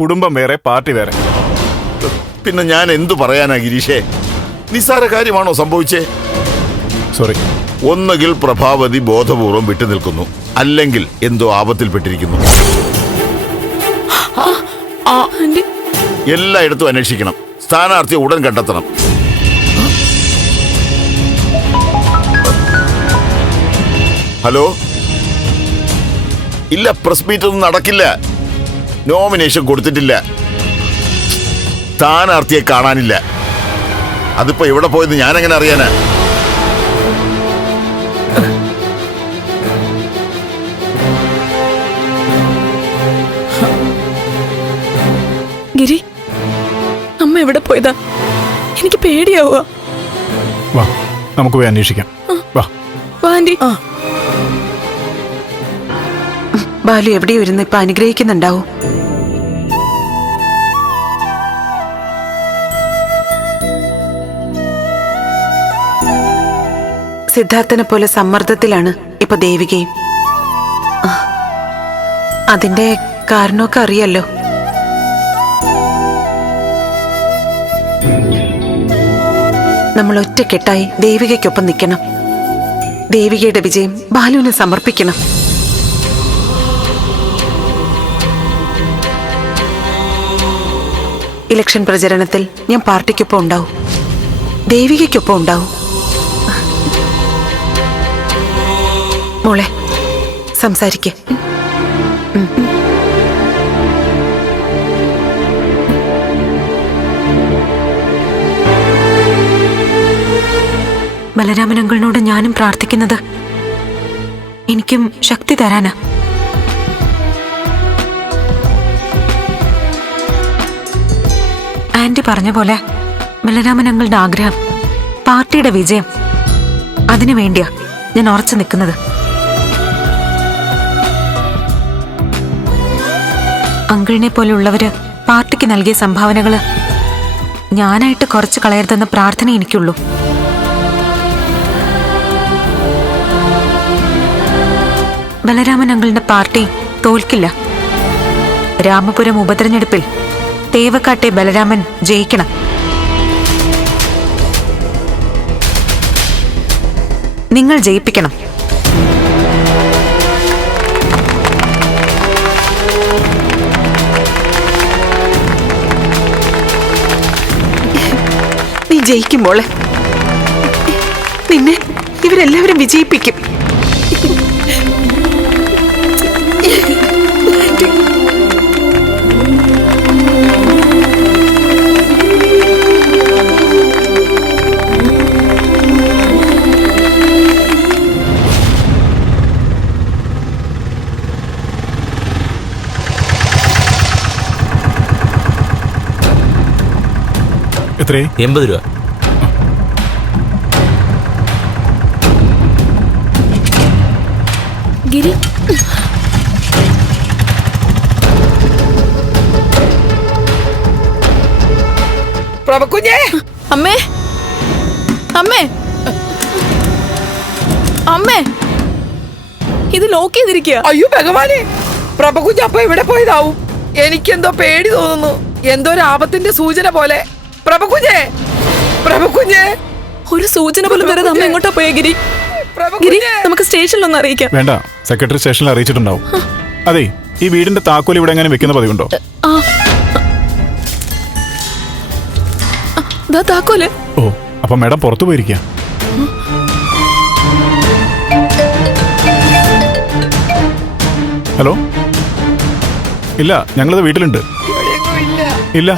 കുടുംബം വേറെ പാർട്ടി വേറെ. പിന്നെ ഞാൻ എന്തു പറയാനാ ഗിരീഷേ? നിസ്സാര കാര്യമാണോ സംഭവിച്ചേ? സോറി ഒന്നുകിൽ പ്രഭാവതി ബോധപൂർവം വിട്ടുനിൽക്കുന്നു അല്ലെങ്കിൽ എന്തോ ആപത്തിൽപ്പെട്ടിരിക്കുന്നു. എല്ലായിടത്തും അന്വേഷിക്കണം. സ്ഥാനാർത്ഥിയെ ഉടൻ കണ്ടെത്തണം. ഹലോ? ഇല്ല പ്രസ് മീറ്റ് ഒന്നും നടക്കില്ല. നോമിനേഷൻ കൊടുത്തിട്ടില്ല. സ്ഥാനാർത്ഥിയെ കാണാനില്ല. അതിപ്പോ എവിടെ പോയെന്ന് ഞാൻ എങ്ങനെ അറിയാനാ? ഗിരി അമ്മ എവിടെ പോയതാ? എനിക്ക് പേടിയാവുക. വാ നമുക്ക് പോയി അന്വേഷിക്കാം. വാ. വാ ആന്റി. ബാലു എവിടെയോ ഇരുന്ന് ഇപ്പൊ അനുഗ്രഹിക്കുന്നുണ്ടാവും? സിദ്ധാർത്ഥനെ പോലെ സമ്മർദ്ദത്തിലാണ് ഇപ്പൊ ദേവികയും. അതിന്റെ കാരണമൊക്കെ അറിയല്ലോ നമ്മൾ ഒറ്റക്കെട്ടായി ദേവികയ്ക്കൊപ്പം നിൽക്കണം. ദേവികയുടെ വിജയം ബാലുവിനെ സമർപ്പിക്കണം. ഇലക്ഷൻ പ്രചരണത്തിൽ ഞാൻ പാർട്ടിക്കൊപ്പം ഉണ്ടാവും. ദേവികയ്ക്കൊപ്പം ഉണ്ടാവും. മോളെ സംസാരിക്കേ. ബലരാമനങ്ങളോട് ഞാനും പ്രാർത്ഥിക്കുന്നത് എനിക്കും ശക്തി തരാനാ. ആന്റി പറഞ്ഞ പോലെ ബലരാമനങ്ങളുടെ ആഗ്രഹം പാർട്ടിയുടെ വിജയം അതിനു വേണ്ടിയാ ഞാൻ ഉറച്ചു നിൽക്കുന്നത്. അങ്കിളിനെ പോലെയുള്ളവര് പാർട്ടിക്ക് നൽകിയ സംഭാവനകൾ ഞാനായിട്ട് കുറച്ച് കളയരുതെന്ന പ്രാർത്ഥന എനിക്കുള്ളൂ. ബലരാമൻ അങ്കിളിന്റെ പാർട്ടി തോൽക്കില്ല. രാമപുരം ഉപതെരഞ്ഞെടുപ്പിൽ തേവക്കാട്ടെ ബലരാമൻ ജയിക്കണം. നിങ്ങൾ ജയിപ്പിക്കണം. നീ ജയിക്കും മോളെ. നിന്നെ ഇവരെല്ലാവരും വിജയിപ്പിക്കും. എത്രേ എൺപത് രൂപ. ഗിരി. പ്രഭക്കുഞ്ഞേ. അമ്മേ. അമ്മേ. അമ്മേ. ഇത് ലോക്ക് ചെയ്തിരിക്കുക അയ്യോ ഭഗവാനെ. പ്രഭകുഞ്ഞ് അപ്പൊ എവിടെ പോയതാവും? എനിക്കെന്തോ പേടി തോന്നുന്നു. എന്തോ ഒരു ആപത്തിന്റെ സൂചന പോലെ. പ്രഭകുഞ്ഞേ പ്രഭകുഞ്ഞേ ഒരു സൂചന പോലും തരാതെ അമ്മ എങ്ങോട്ടാ പോയ ഗിരി? ഗിരി നമുക്ക് സ്റ്റേഷനിൽ ഒന്ന് അറിയിക്കാം. വേണ്ട സെക്രട്ടറി സ്റ്റേഷനിൽ അറിയിച്ചിട്ടുണ്ടാവും. അതെ ഈ വീടിന്റെ താക്കോൽ ഇവിടെ എങ്ങനെ വെക്കുന്ന പതിവുണ്ടോ? ആ ആ, ദാ താക്കോൽ. ഓ അപ്പൊ മേഡം പുറത്തു പോയിരിക്കാം. ഹലോ? ഇല്ല ഞങ്ങളിത് വീട്ടിലുണ്ട്. ഇല്ല. ഇല്ല.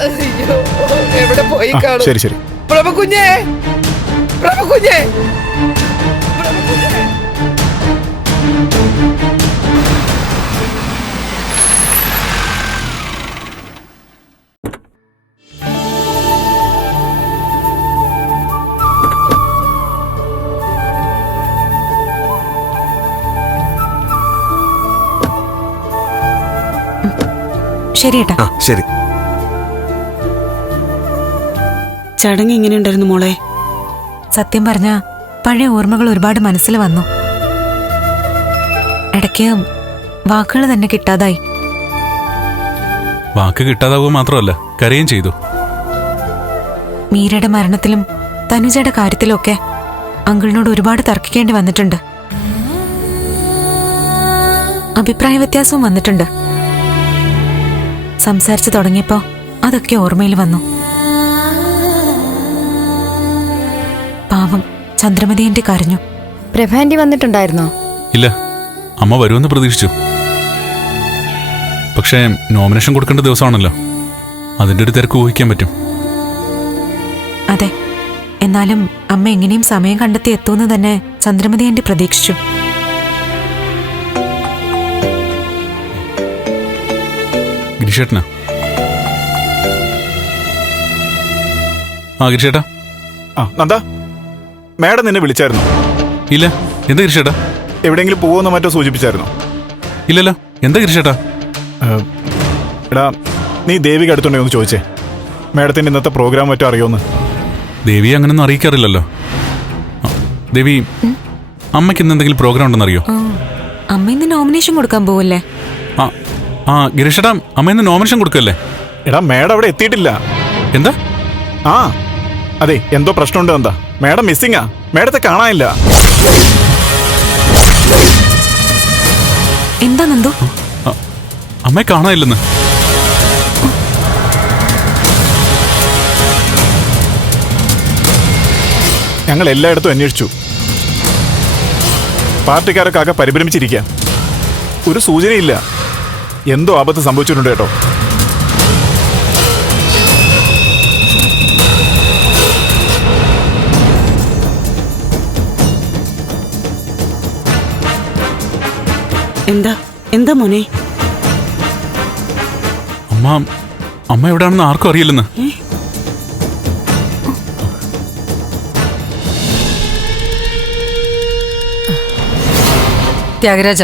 എവിടെ പോയി കാണും. ശരി ശരി. പ്രഭകുഞ്ഞേ പ്രഭകുഞ്ഞേ പ്രഭകുഞ്ഞേ. ശരി ഏട്ടാ. ആ ശരി. ചടങ്ങ് എങ്ങനെയുണ്ടായിരുന്നു മോളെ? സത്യം പറഞ്ഞ പഴയ ഓർമ്മകൾ ഒരുപാട് മനസ്സിൽ വന്നു. ഇടയ്ക്ക് വാക്കുകൾ തന്നെ കിട്ടാതായി. വാക്ക് കിട്ടാതാവുക മാത്രമല്ല കരയും ചെയ്തു. മീരയുടെ മരണത്തിലും തനുജയുടെ കാര്യത്തിലൊക്കെ അങ്കിളിനോട് ഒരുപാട് തർക്കിക്കേണ്ടി വന്നിട്ടുണ്ട്. അഭിപ്രായ വ്യത്യാസവും വന്നിട്ടുണ്ട്. സംസാരിച്ചു തുടങ്ങിയപ്പോ അതൊക്കെ ഓർമ്മയിൽ വന്നു. പാവം. ചന്ദ്രമതി എന്റെ കരഞ്ഞു. പ്രഭാന്റി വന്നിട്ടുണ്ടായിരുന്നോ? ഇല്ല. അമ്മ വരുമെന്ന് പ്രതീക്ഷിച്ചു. പക്ഷേ നോമിനേഷൻ കൊടുക്കേണ്ട ദിവസമാണല്ലോ. അതിന്റെ ഒരു തിരക്ക് ഊഹിക്കാൻ പറ്റും. അതെ. എന്നാലും അമ്മ എങ്ങനെയും സമയം കണ്ടെത്തി എത്തുമെന്ന് തന്നെ ചന്ദ്രമതി എന്റെ പ്രതീക്ഷിച്ചു. ഗിരിഷേട്ടനാ ആ ഗിരിഷേട്ടാ ആ നന്ദ. മാഡം നിന്നെ വിളിച്ചായിരുന്നു. ഇല്ല എന്താ ഗിരിഷേട്ടാ? എവിടെയെങ്കിലും പോകുമെന്ന് മറ്റോ സൂചിപ്പിച്ചായിരുന്നു. ഇല്ലല്ലോ എന്താ ഗിരിഷേട്ടാ? എടാ നീ ദേവിക അടുത്തുണ്ടോ ഒന്ന് ചോദിച്ചേ. മാഡത്തിന്റെ ഇന്നത്തെ പ്രോഗ്രാം മറ്റോ അറിയോന്ന്. ദേവി അങ്ങനൊന്നും അറിയിക്കാറില്ലല്ലോ. ദേവി അമ്മയ്ക്ക് ഇന്ന് എന്തെങ്കിലും പ്രോഗ്രാം ഉണ്ടെന്ന് അറിയോ? അമ്മ ഇന്ന് നോമിനേഷൻ കൊടുക്കാൻ പോവല്ലേ? ആ ആ ഗിരിഷേട്ടാ അമ്മ ഇന്ന് നോമിനേഷൻ കൊടുക്കല്ലേ? എടാ മാഡം അവിടെ എത്തിയിട്ടില്ല. എന്താ? ആ അതെ എന്തോ പ്രശ്നമുണ്ട് എന്താ? മാഡം മിസ്സിങ്ങാ മേഡത്തെ കാണാനില്ല. എന്താ നന്ദു? ആ, അമ്മയെ കാണാനില്ലെന്ന്. ഞങ്ങൾ എല്ലായിടത്തും അന്വേഷിച്ചു. പാർട്ടിക്കാരൊക്കെ ആകെ പരിഭ്രമിച്ചിരിക്കുക ഒരു സൂചനയില്ല. എന്തോ ആപത്ത് സംഭവിച്ചിട്ടുണ്ട് കേട്ടോ. എന്താ? എന്താ മോനെ? അമ്മ അമ്മ എവിടെയാണെന്ന് ആർക്കും അറിയില്ലെന്ന്. ത്യാഗരാജ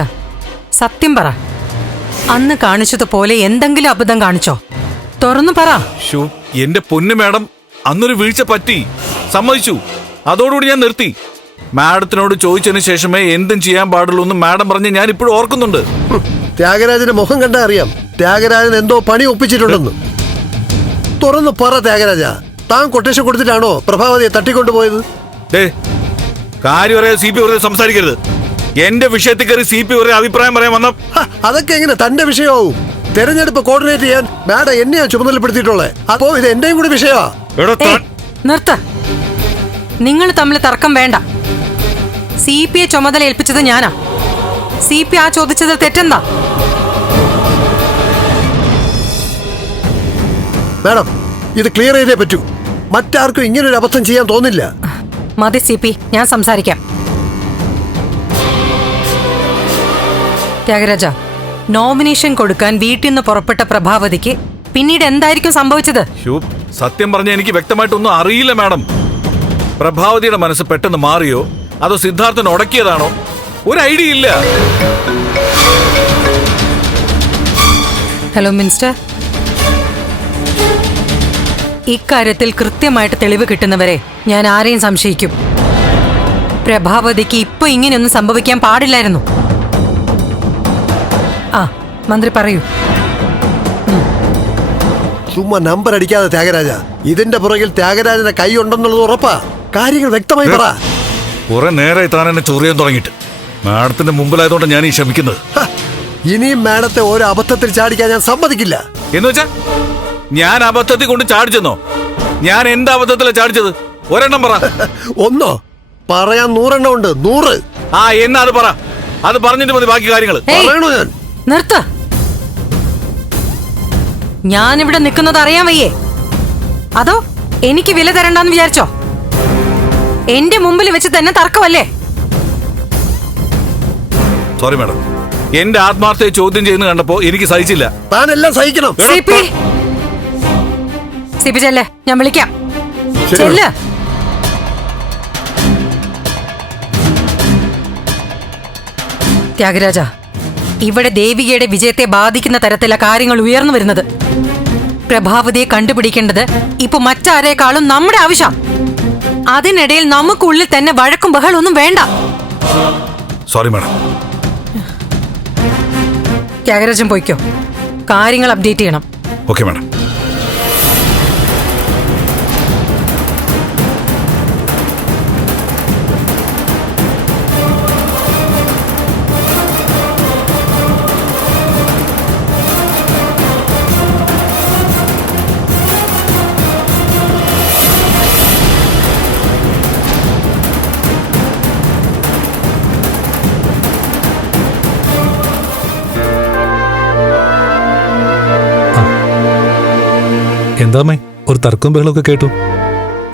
സത്യം പറ. അന്ന് കാണിച്ചതുപോലെ എന്തെങ്കിലും അബദ്ധം കാണിച്ചോ? തുറന്നു പറ. ഷോ എന്റെ പൊന്നു മാഡം അന്നൊരു വീഴ്ച പറ്റി. സമ്മതിച്ചു. അതോടുകൂടി ഞാൻ നിർത്തി. മാഡത്തിനോട് ചോദിച്ചതിന് ശേഷമേ എന്തും ചെയ്യാൻ പാടുള്ളൂ എന്ന് മാഡം പറഞ്ഞ് ഞാൻ ഇപ്പോഴും ഓർക്കുന്നുണ്ട്. ത്യാഗരാജന്റെ മുഖം കണ്ടാ അറിയാം. ത്യാഗരാജൻ എന്തോ പണി ഒപ്പിച്ചിട്ടുണ്ടെന്ന്. തുറന്നു പറ ത്യാഗരാജ താൻ കൊട്ടേഷൻ കൊടുത്തിട്ടാണോ പ്രഭാവതിയെ തട്ടിക്കൊണ്ടുപോയത്? ദേ കാര്യം സി പി വെറുതെ സംസാരിക്കരുത്. എന്റെ വിഷയത്തിൽ കയറി സി പി വെറുതെ അഭിപ്രായം പറയാൻ വന്ന അതൊക്കെ എങ്ങനെ തന്റെ വിഷയമാവും? തെരഞ്ഞെടുപ്പ് കോർഡിനേറ്റ് ചെയ്യാൻ മാഡം എന്നെയാ ചുമതലപ്പെടുത്തിയിട്ടുള്ളത് അപ്പോ ഇത് എന്റെയും കൂടി വിഷയമാ. നിർത്ത്. നിങ്ങൾ തമ്മിൽ തർക്കം വേണ്ട. സി പി ഐ ചുമതല ഏൽപ്പിച്ചത് ഞാനാ. സി പി ആ ചോദിച്ചത് തെറ്റെന്താ? മാഡം ഇത് ക്ലിയർ ചെയ്തേ പറ്റൂ. മറ്റാർക്കും ഇങ്ങനെ ഒരു അബദ്ധം ചെയ്യാൻ തോന്നില്ല. മതി സി പി ഞാൻ സംസാരിക്കാം. ത്യാഗരാജ നോമിനേഷൻ കൊടുക്കാൻ വീട്ടിൽ നിന്ന് പുറപ്പെട്ട പ്രഭാവതിക്ക് പിന്നീട് എന്തായിരിക്കും സംഭവിച്ചത്? സത്യം പറഞ്ഞ എനിക്ക് വ്യക്തമായിട്ടൊന്നും അറിയില്ല മാഡം. പ്രഭാവതിയുടെ മനസ്സ് പെട്ടെന്ന് മാറിയോ? അതോ സിദ്ധാർത്ഥൻ ഉടക്കിയതാണോ? ഒരു ഐഡിയ ഇല്ല. Hello minister. ഇക്കാര്യത്തിൽ കൃത്യമായിട്ട് തെളിവ് കിട്ടുന്നവരെ ഞാൻ ആരെയും സംശയിക്കും. പ്രഭാവതിക്ക് ഇപ്പൊ ഇങ്ങനെയൊന്നും സംഭവിക്കാൻ പാടില്ലായിരുന്നു. ആ മന്ത്രി പറയൂ. ചുമ്മാ നമ്പർ അടിക്കാതെ ത്യാഗരാജ. ഇതിന്റെ പുറകിൽ ത്യാഗരാജന്റെ കൈ ഉണ്ടെന്നുള്ളത് ഉറപ്പാ. കാര്യങ്ങൾ വ്യക്തമായി പറ. കുറെ നേരമായി താൻ എന്നെ ചൊറിയാൻ തുടങ്ങിയിട്ട്. മാഡത്തിന്റെ മുമ്പിലായതുകൊണ്ട് ഞാൻ ഈ ക്ഷമിക്കുന്നത് ഇനിയും മാഡത്തെ ഓരോ അബദ്ധത്തിൽ ചാടിക്കാൻ ഞാൻ സമ്മതിക്കില്ല. എന്ന് വെച്ചാ ഞാൻ അബദ്ധത്തിൽ കൊണ്ട് ചാടിച്ചെന്നോ? ഞാൻ എന്ത് അബദ്ധത്തിലാണ് ചാടിച്ചത്? ഒരെണ്ണം പറ. ഒന്നോ? പറയാൻ നൂറെണ്ണം ഉണ്ട്. നൂറ്. ആ എന്നാ അത് പറ. അത് പറഞ്ഞിട്ട് മതി ബാക്കി കാര്യങ്ങൾ നിർത്ത പറയണോ ഞാൻ? ഇവിടെ ഞാനിവിടെ നിൽക്കുന്നത് അറിയാൻ വയ്യേ. അതോ എനിക്ക് വില തരണ്ടെന്ന് വിചാരിച്ചോ? എന്റെ മുമ്പിൽ വെച്ച് തന്നെ തർക്കമല്ലേ? സോറി മാഡം എന്റെ ആത്മാർത്ഥയെ ചോദ്യം ചെയ്യുന്ന കണ്ടപ്പോ എനിക്ക് സഹിച്ചില്ല. താനെല്ലാം സഹിക്കണം. സിപി സിപി ചെല്ലേ ഞാൻ വിളിക്കാം. ചെല്ല്. ത്യാഗരാജ ഇവിടെ ദേവികയുടെ വിജയത്തെ ബാധിക്കുന്ന തരത്തിലുള്ള കാര്യങ്ങൾ ഉയർന്നു വരുന്നത്. പ്രഭാവതിയെ കണ്ടുപിടിക്കേണ്ടത് ഇപ്പൊ മറ്റാരേക്കാളും നമ്മുടെ ആവശ്യം. അതിനിടയിൽ നമുക്കുള്ളിൽ തന്നെ വഴക്കും ബഹളൊന്നും വേണ്ട. സോറി മാഡം ത്യാഗരാജൻ പോയിക്കോ. കാര്യങ്ങൾ അപ്ഡേറ്റ് ചെയ്യണം. ഓക്കെ മാഡം എന്താമേ ഒരു തർക്കവും ബഹളമൊക്കെ കേട്ടു.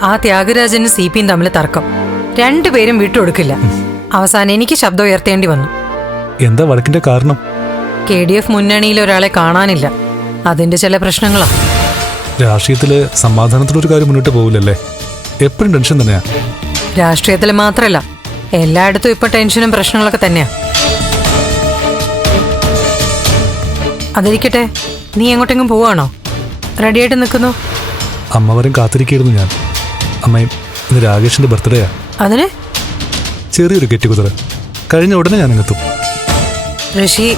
ആ ത്യാഗരാജനും സി പിയും തമ്മിൽ തർക്കം. രണ്ടുപേരും വിട്ടുകൊടുക്കില്ല. അവസാനം എനിക്ക് ശബ്ദം ഉയർത്തേണ്ടി വന്നു. എന്താ വഴക്കിന്റെ കാരണം? കെ ഡി എഫ് മുന്നണിയിൽ ഒരാളെ കാണാനില്ല. അതിന്റെ ചില പ്രശ്നങ്ങളാ. രാഷ്ട്രീയത്തിൽ സമാധാനത്തിലൊരു കാര്യം മുന്നോട്ട് പോകില്ലല്ലേ എപ്പോഴും ടെൻഷൻ തന്നെയാ. രാഷ്ട്രീയത്തിൽ മാത്രല്ല. എല്ലായിടത്തും ഇപ്പൊ ടെൻഷനും പ്രശ്നങ്ങളൊക്കെ തന്നെയാ. അതിരിക്കട്ടെ നീ എങ്ങോട്ടെങ്കിലും പോവാണോ? റെഡിയായിട്ട് നിൽക്കുന്നു. അമ്മ വരും കാത്തിരിക്കായിരുന്നു ഞാൻ. അമ്മയും ഇന്ന് രാകേഷിന്റെ ബർത്ത്ഡേയാ അതിന്? ചെറിയൊരു കെറ്റുകുതറ് കഴിഞ്ഞ ഉടനെ ഞാൻ അങ്ങെത്തും ഋഷി.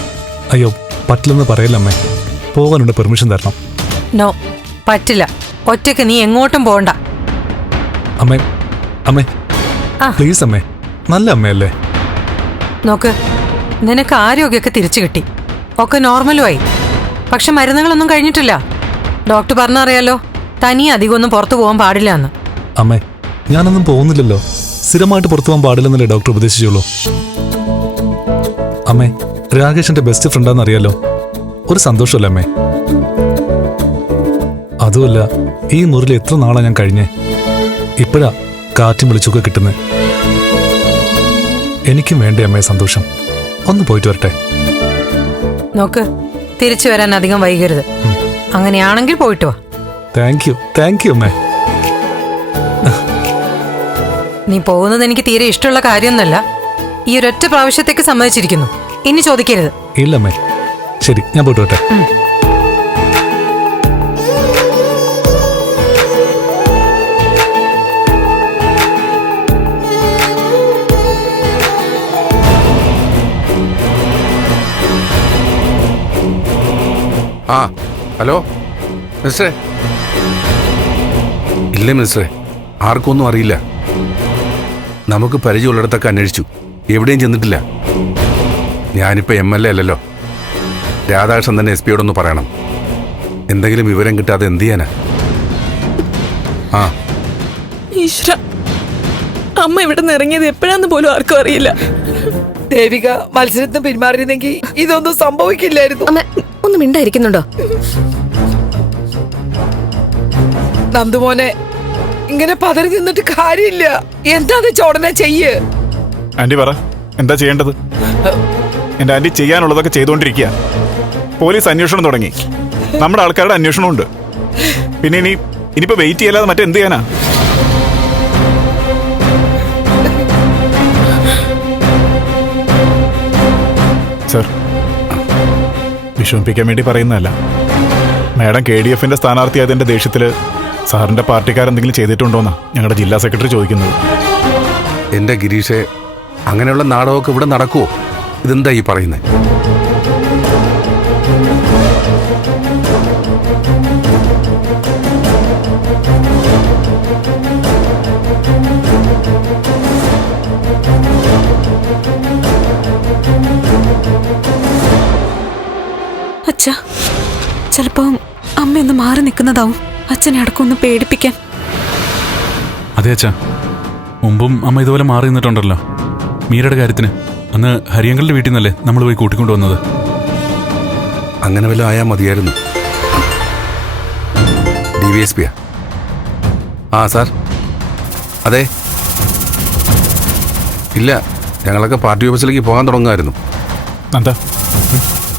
അയ്യോ പറ്റില്ലെന്ന് പറയല്ല അമ്മേ. പോകാനുണ്ട് പെർമിഷൻ തരണം. നോ പറ്റില്ല. ഒറ്റയ്ക്ക് നീ എങ്ങോട്ടും പോണ്ട അമ്മേ അമ്മേ. ആ. പ്ലീസ് അമ്മേ നല്ല അമ്മയല്ലേ. നോക്ക് നിനക്ക് ആരോഗ്യമൊക്കെ തിരിച്ചു കിട്ടി. ഒക്കെ നോർമലുമായി പക്ഷെ മരുന്നുകളൊന്നും കഴിഞ്ഞിട്ടില്ല. ഡോക്ടർ പറഞ്ഞറിയാലോ തനി അധികമൊന്നും പുറത്തു പോകാൻ പാടില്ല എന്ന്. അമ്മേ ഞാനൊന്നും പോകുന്നില്ലല്ലോ. സ്ഥിരമായിട്ട് പുറത്തു പോകാൻ പാടില്ലെന്നല്ലേ ഡോക്ടർ ഉപദേശിച്ചുള്ളൂ. അമ്മേ രാകേഷിന്റെ ബെസ്റ്റ് ഫ്രണ്ടാന്ന് അറിയാലോ ഒരു സന്തോഷമല്ല അമ്മേ? അതുമല്ല ഈ മുറിൽ എത്ര നാളാ ഞാൻ കഴിഞ്ഞേ? ഇപ്പോഴാ കാറ്റും വിളിച്ചൊക്കെ കിട്ടുന്നത് എനിക്കും വേണ്ടേ അമ്മേ സന്തോഷം. ഒന്ന് പോയിട്ട് വരട്ടെ. നോക്ക് തിരിച്ചു വരാൻ അധികം വൈകരുത്. അങ്ങനെയാണെങ്കിൽ പോയിട്ട് വാ. താങ്ക് യു താങ്ക് യു അമ്മേ നീ പോകുന്നത് എനിക്ക് തീരെ ഇഷ്ടമുള്ള കാര്യമൊന്നുമല്ല. ഈ ഒരൊറ്റ പ്രാവശ്യത്തേക്ക് സമ്മതിച്ചിരിക്കുന്നു. ഇനി ചോദിക്കരുത്. ഇല്ല അമ്മേ ശരി ഞാൻ പോയിട്ട് വരട്ടെ ആ ഹലോ മിസ്റ്ററേ ഇല്ല മിസ്റ്ററെ ആർക്കൊന്നും അറിയില്ല. നമുക്ക് പരിചയമുള്ളിടത്തൊക്കെ അന്വേഷിച്ചു. എവിടെയും ചെന്നിട്ടില്ല. ഞാനിപ്പോൾ എം എൽ എ അല്ലല്ലോ. രാധാകൃഷ്ണൻ തന്നെ എസ് പിയോടൊന്ന് പറയണം. എന്തെങ്കിലും വിവരം കിട്ടാതെ എന്ത് ചെയ്യാനാ? ആ. ഈശ്വര അമ്മ ഇവിടെ നിന്ന് ഇറങ്ങിയത് എപ്പോഴാന്ന് പോലും ആർക്കും അറിയില്ല. ദേവിക മത്സരത്തിന് പിന്മാറിയിരുന്നെങ്കിൽ ഇതൊന്നും സംഭവിക്കില്ലായിരുന്നു. അമ്മ ഒന്ന് മിണ്ടായിരിക്കുന്നുണ്ടോ? നന്ദുമോനെ ഇങ്ങനെ പതറി നിന്നിട്ട് കാര്യമില്ല. എന്താ ചോടനെ ചെയ്യ്. ആന്റി പറ എന്താ ചെയ്യേണ്ടത്? എന്റെ ആന്റി ചെയ്യാനുള്ളതൊക്കെ ചെയ്തുകൊണ്ടിരിക്കുക പോലീസ് അന്വേഷണം തുടങ്ങി. നമ്മുടെ ആൾക്കാരുടെ അന്വേഷണമുണ്ട് പിന്നെ ഇനി ഇനിയിപ്പോ വെയിറ്റ് ചെയ്യാതെ മറ്റേ മറ്റെന്ത് ചെയ്യാനാ? വിഷമിപ്പിക്കാൻ വേണ്ടി പറയുന്നതല്ല. മാഡം കെ ഡി എഫിന്റെ സ്ഥാനാർത്ഥിയായതിന്റെ ദേഷ്യത്തിൽ സാറിന്റെ പാർട്ടിക്കാരെന്തെങ്കിലും ചെയ്തിട്ടുണ്ടോന്നാണ് ഞങ്ങളുടെ ജില്ലാ സെക്രട്ടറി ചോദിക്കുന്നത്. എന്റെ ഗിരീഷെ അങ്ങനെയുള്ള നാടകമൊക്കെ ഇവിടെ നടക്കുമോ ഇതെന്താ ഈ പറയുന്നത് ചിലപ്പോ അമ്മയൊന്ന് മാറി നിൽക്കുന്നതാവും. അച്ഛനെ അടക്കം ഒന്ന് പേടിപ്പിക്കാൻ. അതെ അച്ഛാ. മുമ്പും അമ്മ ഇതുപോലെ മാറി നിന്നിട്ടുണ്ടല്ലോ. മീരയുടെ കാര്യത്തിന്. അന്ന് ഹരിയങ്കളുടെ വീട്ടിൽ നിന്നല്ലേ നമ്മൾ പോയി കൂട്ടിക്കൊണ്ടു വന്നത്? അങ്ങനെ വല്ല ആയാൽ മതിയായിരുന്നു. ഡി വി എസ് പിയാ? ആ സാർ. അതെ. ഇല്ല ഞങ്ങളൊക്കെ പാർട്ടി ഓഫീസിലേക്ക് പോകാൻ തുടങ്ങുമായിരുന്നു. എന്താ?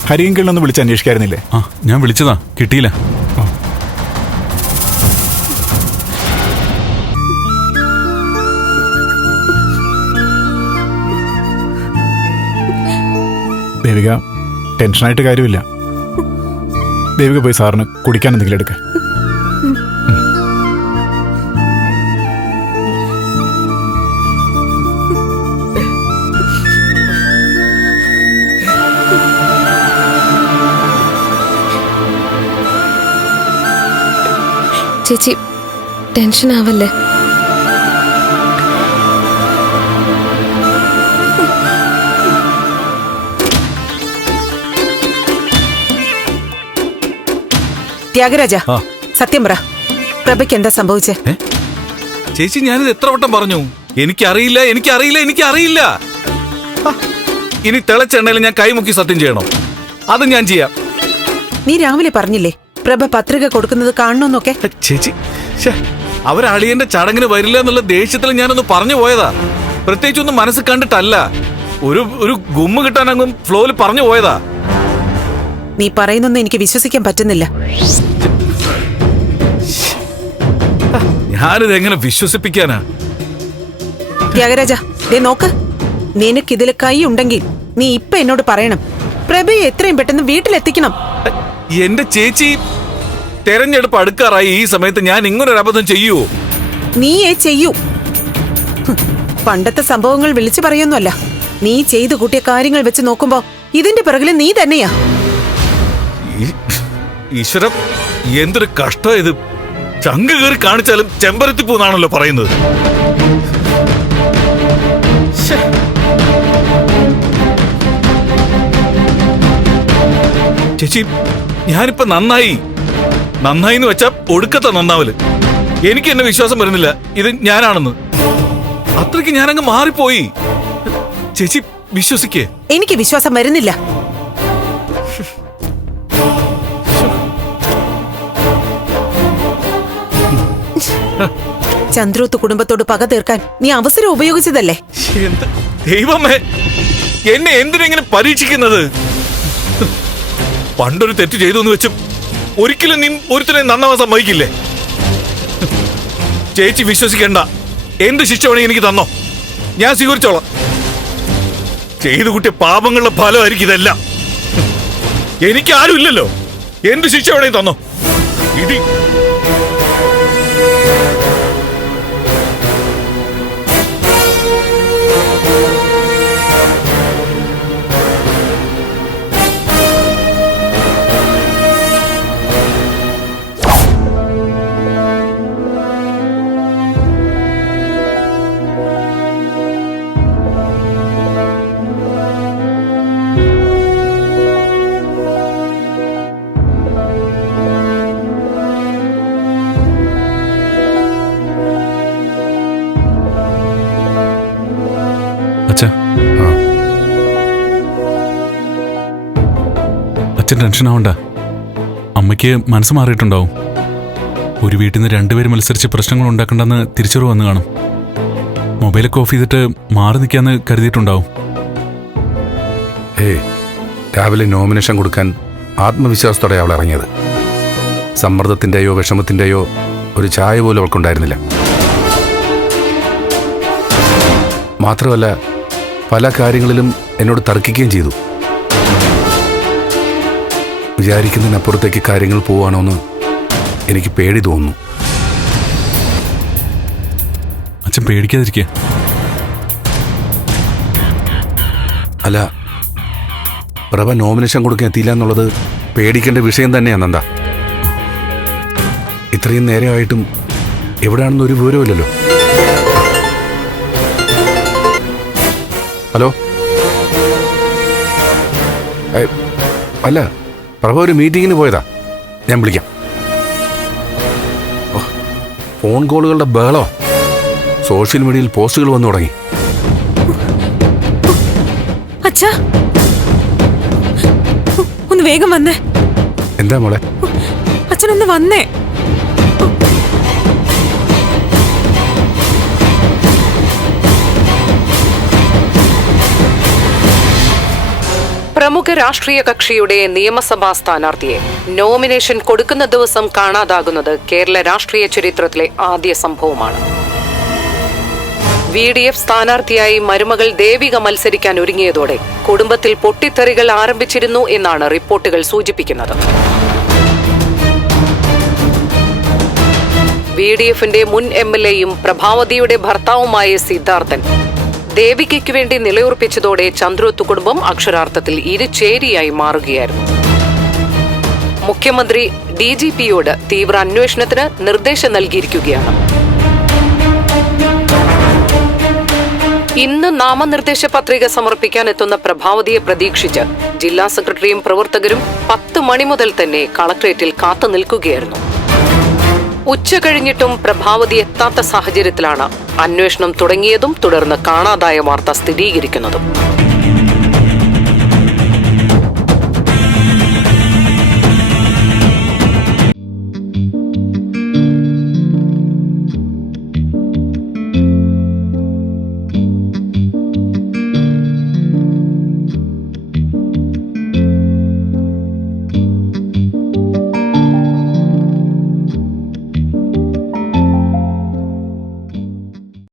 ഹരിയെങ്കിലൊന്ന് വിളിച്ച് അന്വേഷിക്കായിരുന്നില്ലേ? ആ ഞാൻ വിളിച്ചതാ. കിട്ടിയില്ല. ദേവിക ടെൻഷനായിട്ട് കാര്യമില്ല. ദേവിക പോയി സാറിന് കുടിക്കാൻ എന്തെങ്കിലും എടുക്ക. ചേച്ചി ടെൻഷൻ ആവല്ലേ? ത്യാഗരാജ സത്യം പറ. പ്രഭയ്ക്ക് എന്താ സംഭവിച്ചേ? ചേച്ചി ഞാനിത് എത്ര വട്ടം പറഞ്ഞു? എനിക്കറിയില്ല എനിക്കറിയില്ല എനിക്കറിയില്ല. ഇനി തിളച്ചെണ്ണയിൽ ഞാൻ കൈമുക്കി സത്യം ചെയ്യണം. അത് ഞാൻ ചെയ്യാം. നീ രാവിലെ പറഞ്ഞില്ലേ? പ്രഭ പത്രിക കൊടുക്കുന്നത് കാണണമെന്നൊക്കെ ചേച്ചി അവരളിയന്റെ ചടങ്ങിന് വരില്ല എന്നുള്ള ദേഷ്യത്തിൽ ഞാനൊന്ന് പറഞ്ഞു പോയതാ. പ്രത്യേകിച്ച് ഒന്നും മനസ്സ് കണ്ടിട്ടല്ല. ഒരു ഒരു ഗുമ്മ കിട്ടാനങ്ങും ഫ്ലോയിൽ പറഞ്ഞു പോയതാ. നീ പറയുന്നൊന്നും എനിക്ക് വിശ്വസിക്കാൻ പറ്റുന്നില്ല. ഞാനിത് എങ്ങനെ വിശ്വസിപ്പിക്കാനാ? ത്യാഗരാജ ദേ നോക്ക്. നിനക്കിതിൽ കൈ ഉണ്ടെങ്കിൽ നീ ഇപ്പൊ എന്നോട് പറയണം. പ്രഭയെ എത്രയും പെട്ടെന്ന് വീട്ടിലെത്തിക്കണം. എന്റെ ചേച്ചി തെരഞ്ഞെടുപ്പ് അടുക്കാറായി ഈ സമയത്ത് ഞാൻ ഇങ്ങനെ ഒരു അബദ്ധം ചെയ്യൂ? നീയേ ചെയ്യൂ? പണ്ടത്തെ സംഭവങ്ങൾ വിളിച്ചു പറയൊന്നുമല്ല. നീ ചെയ്തു കൂട്ടിയ കാര്യങ്ങൾ വെച്ച് നോക്കുമ്പോ ഇതിന്റെ പിറകിൽ നീ തന്നെയാ. ഈശ്വരം എന്തൊരു കഷ്ടം ഇത്. ചങ്ക് കയറി കാണിച്ചാലും ചെമ്പരത്തി പൂന്നാണല്ലോ പറയുന്നത്. ചേച്ചി ഞാനിപ്പോ നന്നായി. നന്നായി എന്ന് വെച്ചാ ഒടുക്കത്തെ നന്നാവൽ. എനിക്ക് എന്നെ വിശ്വാസം വരുന്നില്ല. ഇത് ഞാനാണെന്ന്. അത്രയ്ക്ക് ഞാനങ്ങ് മാറിപ്പോയി. ചേച്ചി വിശ്വസിക്കേ? എനിക്ക് വിശ്വാസം വരുന്നില്ല. ചന്ദ്രോത്ത് കുടുംബത്തോട് പക തീർക്കാൻ നീ അവസരം ഉപയോഗിച്ചതല്ലേ? ദൈവമേ എന്നെ എന്തിനെങ്ങനെ പരീക്ഷിക്കുന്നത്? പണ്ടൊരു തെറ്റ് ചെയ്തു എന്ന് വെച്ചും ഒരിക്കലും നീ ഒരുത്തനെ നന്നാവാൻ സമ്മതിക്കില്ലേ? ചേച്ചി വിശ്വസിക്കണ്ട. എന്ത് ശിക്ഷ വേണമെങ്കിൽ എനിക്ക് തന്നോ? ഞാൻ സ്വീകരിച്ചോളാം. ചെയ്തു കുട്ടിയ പാപങ്ങളുടെ ഫലമായിരിക്കും ഇതെല്ലാം. എനിക്ക് ആരും ഇല്ലല്ലോ എന്ത് ശിക്ഷ വേണമെങ്കിൽ തന്നോ? ഇടി. ടെൻഷൻ ആവണ്ട അമ്മയ്ക്ക് മനസ്സ് മാറിയിട്ടുണ്ടാവും. ഒരു വീട്ടിൽ നിന്ന് രണ്ടുപേരും മത്സരിച്ച് പ്രശ്നങ്ങൾ ഉണ്ടാക്കണ്ടെന്ന് തിരിച്ചറിവ് വന്നു കാണും. മൊബൈലൊക്കെ ഓഫ് ചെയ്തിട്ട് മാറി നിൽക്കാന്ന് കരുതിയിട്ടുണ്ടാവും. ഏയ് രാവിലെ നോമിനേഷൻ കൊടുക്കാൻ ആത്മവിശ്വാസത്തോടെ അവൾ ഇറങ്ങിയത്. സമ്മർദ്ദത്തിന്റെയോ വിഷമത്തിന്റെയോ ഒരു ചായ പോലും അവൾക്കുണ്ടായിരുന്നില്ല. മാത്രമല്ല പല കാര്യങ്ങളിലും എന്നോട് തർക്കിക്കുകയും ചെയ്തു. വിചാരിക്കുന്നതിനപ്പുറത്തേക്ക് കാര്യങ്ങൾ പോവാണോ എന്ന് എനിക്ക് പേടി തോന്നുന്നു. അച്ഛൻ പേടിക്കാതിരിക്കുക അല്ല പ്രഭ നോമിനേഷൻ കൊടുക്കാൻ എത്തിയില്ല എന്നുള്ളത് പേടിക്കേണ്ട വിഷയം തന്നെയാണ് നന്ദ. ഇത്രയും നേരമായിട്ടും എവിടെയാണെന്ന് ഒരു വിവരമില്ലല്ലോ ഹലോ? അല്ല പ്രഭ ഒരു മീറ്റിങ്ങിന് പോയതാ. ഞാൻ വിളിക്കാം. ഫോൺ കോളുകളുടെ ബഹളോ? സോഷ്യൽ മീഡിയയിൽ പോസ്റ്റുകൾ വന്നു തുടങ്ങി. അച്ഛാ. ഒന്ന് വേഗം വന്നേ. എന്താ മോളെ? അച്ഛനൊന്ന് വന്നേ. പ്രമുഖ രാഷ്ട്രീയ കക്ഷിയുടെ നിയമസഭാ സ്ഥാനാർത്ഥിയെ നോമിനേഷൻ കൊടുക്കുന്ന ദിവസം കാണാതാകുന്നത് കേരള രാഷ്ട്രീയ ചരിത്രത്തിലെ ആദ്യ സംഭവമാണ്. വി ഡി എഫ് സ്ഥാനാർത്ഥിയായി മരുമകൾ ദേവിക മത്സരിക്കാൻ ഒരുങ്ങിയതോടെ കുടുംബത്തിൽ പൊട്ടിത്തെറികൾ ആരംഭിച്ചിരുന്നു എന്നാണ് റിപ്പോർട്ടുകൾ സൂചിപ്പിക്കുന്നത്. വി ഡി എഫിന്റെ മുൻ എം എൽ എയും പ്രഭാവതിയുടെ ഭർത്താവുമായ സിദ്ധാർത്ഥൻ ദേവികയ്ക്ക് വേണ്ടി നിലയുറപ്പിച്ചതോടെ ചന്ദ്രോത്ത് കുടുംബം അക്ഷരാർത്ഥത്തിൽ ഇരുചേരിയായി മാറുകയായിരുന്നു. മുഖ്യമന്ത്രി ഡി ജി പിയോട് തീവ്ര അന്വേഷണത്തിന് നിർദ്ദേശം നൽകിയിരിക്കുകയാണ്. ഇന്ന് നാമനിർദ്ദേശ പത്രിക സമർപ്പിക്കാൻ എത്തുന്ന പ്രഭാവതിയെ പ്രതീക്ഷിച്ച് ജില്ലാ സെക്രട്ടറിയും പ്രവർത്തകരും പത്ത് മണി മുതൽ തന്നെ കളക്ട്രേറ്റിൽ കാത്തു നിൽക്കുകയായിരുന്നു. ഉച്ച കഴിഞ്ഞിട്ടും പ്രഭാവതി എത്താത്ത സാഹചര്യത്തിലാണ് അന്വേഷണം തുടങ്ങിയതും തുടർന്ന് കാണാതായ വാർത്ത സ്ഥിരീകരിക്കുന്നതും.